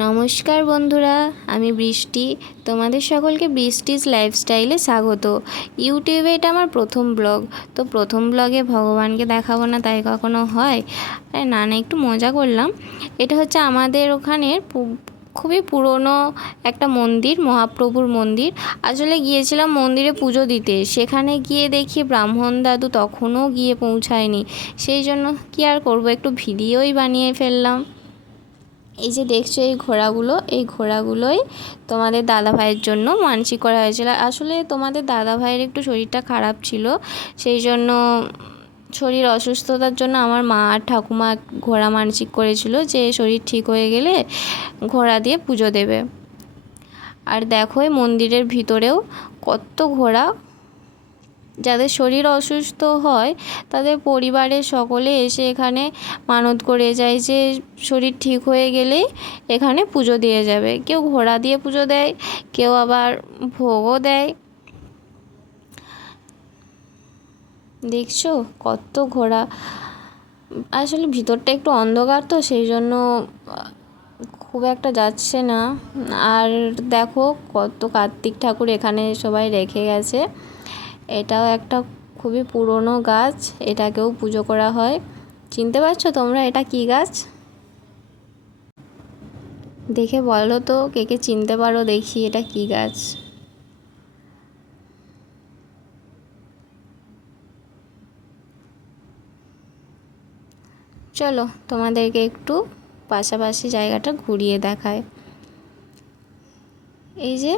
নমস্কার বন্ধুরা, আমি বৃষ্টি। তোমাদের সকলকে বৃষ্টিজ লাইফস্টাইলে স্বাগত। ইউটিউবে এটা আমার প্রথম ব্লগ। তো প্রথম ব্লগে ভগবানকে দেখাবো না তাই কখনো হয়? আরে না না, একটু মজা করলাম। এটা হচ্ছে আমাদের ওখানের খুবই পুরনো একটা মন্দির, মহাপ্রভুর মন্দির। আসলে গিয়েছিলাম মন্দিরে পুজো দিতে, সেখানে গিয়ে দেখি ব্রাহ্মণ দাদু তখনও গিয়ে পৌঁছায়নি। সেই জন্য কি আর করবো, একটু ভিডিওই বানিয়ে ফেললাম। এই যে দেখছো এই ঘোড়াগুলোই তোমাদের দাদা ভাইয়ের জন্য মানসিক করা হয়েছিল। আসলে তোমাদের দাদা ভাইয়ের একটু শরীরটা খারাপ ছিল, সেই জন্য শরীর অসুস্থতার জন্য আমার মা আর ঠাকুমা ঘোড়া মানসিক করেছিল যে শরীর ঠিক হয়ে গেলে ঘোড়া দিয়ে পুজো দেবে। আর দেখো এই মন্দিরের ভিতরেও কত ঘোড়া। যাদের শরীর অসুস্থ হয় তাদের পরিবারের সকলে এসে এখানে মানত করে যায় যে শরীর ঠিক হয়ে গেলেই এখানে পুজো দিয়ে যাবে। কেউ ঘোড়া দিয়ে পুজো দেয়, কেউ আবার ভোগও দেয়। দেখছো কত ঘোড়া। আসলে ভিতরটা একটু অন্ধকার তো সেই জন্য খুব একটা যাচ্ছে না। আর দেখো কত কার্তিক ঠাকুর এখানে সবাই রেখে গেছে। এটাও একটা খুবই পুরনো গাছ, এটাকেও পুজো করা হয়। চিনতে পারছো তোমরা এটা কি গাছ? দেখে বলো তো কে কে চিনতে পারো, দেখি এটা কি গাছ। চলো তোমাদেরকে একটু পাশাপাশি জায়গাটা ঘুরিয়ে দেখায়। এই যে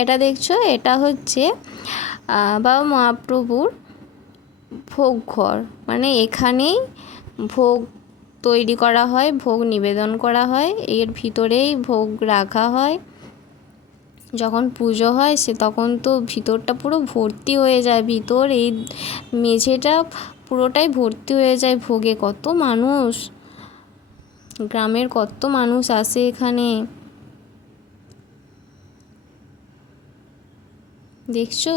এটা দেখছো, এটা হচ্ছে বাবা মহাপ্রভুর ভোগ ঘর। মানে এখানেই ভোগ তৈরি করা হয়, ভোগ নিবেদন করা হয়, এর ভিতরেই ভোগ রাখা হয়। যখন পুজো হয় তখন তো ভিতরটা পুরো ভর্তি হয়ে যায়, ভিতর এই মেঝেটা পুরোটাই ভর্তি হয়ে যায় ভোগে। কত মানুষ, গ্রামের কত মানুষ আসে এখানে, দেখছো?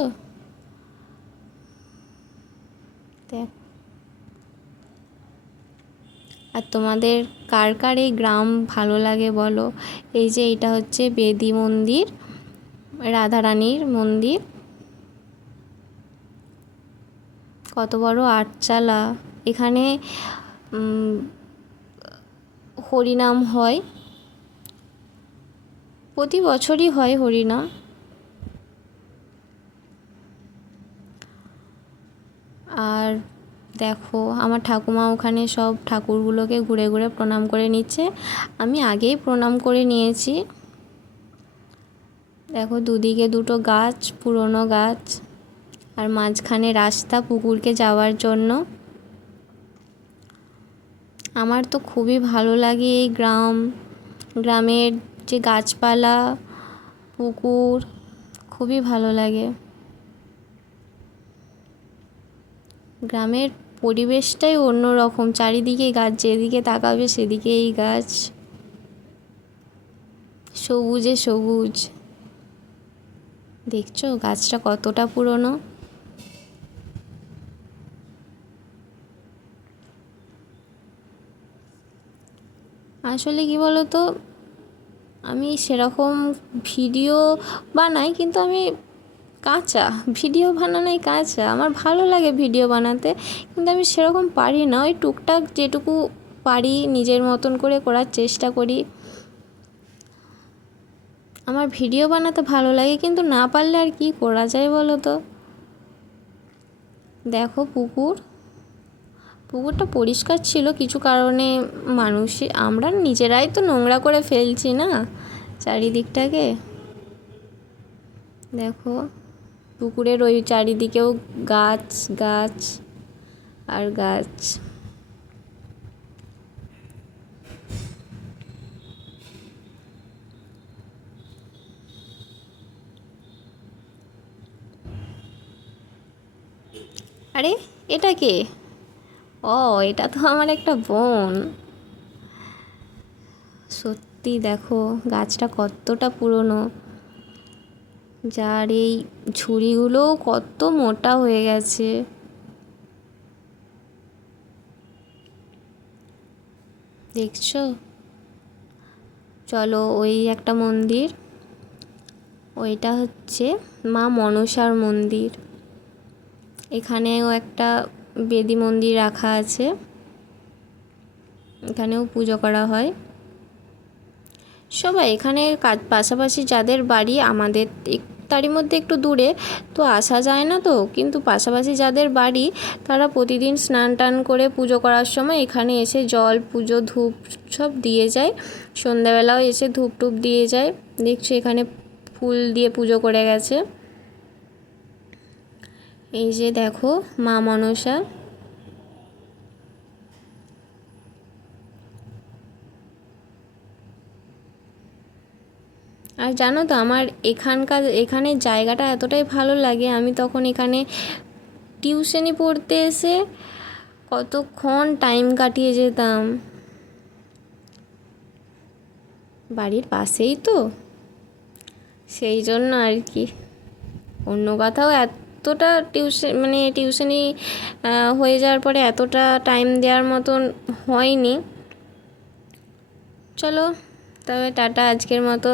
দেখ। আর তোমাদের কার কার এই গ্রাম ভালো লাগে বলো? এই যে এটা হচ্ছে বেদি মন্দির, রাধারানীর মন্দির। কত বড় আটচালা। এখানে হরিনাম হয়, প্রতি বছরই হয় হরিনাম। আর দেখো আমার ঠাকুমা ওখানে সব ঠাকুরগুলোকে ঘুরে ঘুরে প্রণাম করে নিচ্ছে। আমি আগেই প্রণাম করে নিয়েছি। দেখো দুদিকে দুটো গাছ, পুরনো গাছ, আর মাঝখানে রাস্তা পুকুরকে যাওয়ার জন্য। আমার তো খুবই ভালো লাগে এই গ্রামের যে গাছপালা, পুকুর, খুবই ভালো লাগে। গ্রামের পরিবেশটাই অন্যরকম, চারিদিকে গাছ, যেদিকে তাকাবে সেদিকেই গাছ, সবুজে সবুজ। দেখছো গাছটা কতটা পুরনো। আসলে কি বলতো, আমি সেরকম ভিডিও বানাই কিন্তু আমি কাঁচা, ভিডিও বানানোই কাঁচা। আমার ভালো লাগে ভিডিও বানাতে, কিন্তু আমি সেরকম পারি না। ওই টুকটাক যেটুকু পারি নিজের মতন করে করার চেষ্টা করি। আমার ভিডিও বানাতে ভালো লাগে, কিন্তু না পারলে আর কি করা যায় বলো তো। দেখো পুকুরটা পরিষ্কার ছিল, কিছু কারণে আমরা নিজেরাই তো নোংরা করে ফেলছি না চারিদিকটাকে। দেখো পুকুরের ওই চারিদিকেও গাছ গাছ আর গাছ। আরে এটা কে? ও, এটা তো আমার একটা বোন। সত্যি দেখো গাছটা কতটা পুরনো, যার এই ঝুড়িগুলো কত মোটা হয়ে গেছে। দেখছো চলো, ওই একটা মন্দির, ওইটা হচ্ছে মা মনসার মন্দির। এখানেও একটা বেদি মন্দির রাখা আছে, এখানেও পুজো করা হয়। সবাই এখানে পাশাপাশি যাদের বাড়ি, আমাদের তারই মধ্যে একটু দূরে, তো আসা যায় না, তো কিন্তু পাশাপাশি যাদের বাড়ি তারা প্রতিদিন স্নান টান করে পুজো করার সময় এখানে এসে জল, পুজো, ধূপ সব দিয়ে যায়। সন্ধ্যাবেলাও এসে ধূপ টুপ দিয়ে যায়। দেখছি এখানে ফুল দিয়ে পুজো করে গেছে। এই যে দেখো মা মনসা। আর জানো তো, আমার এখানে জায়গাটা এতটাই ভালো লাগে, আমি তখন এখানে টিউশনি পড়তে এসে কতক্ষণ টাইম কাটিয়ে যেতাম। বাড়ির পাশেই তো, সেই জন্য আর কি। অন্য কথাও এতটা টিউশনি হয়ে যাওয়ার পরে এতটা টাইম দেওয়ার মতন হয়নি। চলো তবে টাটা আজকের মতো।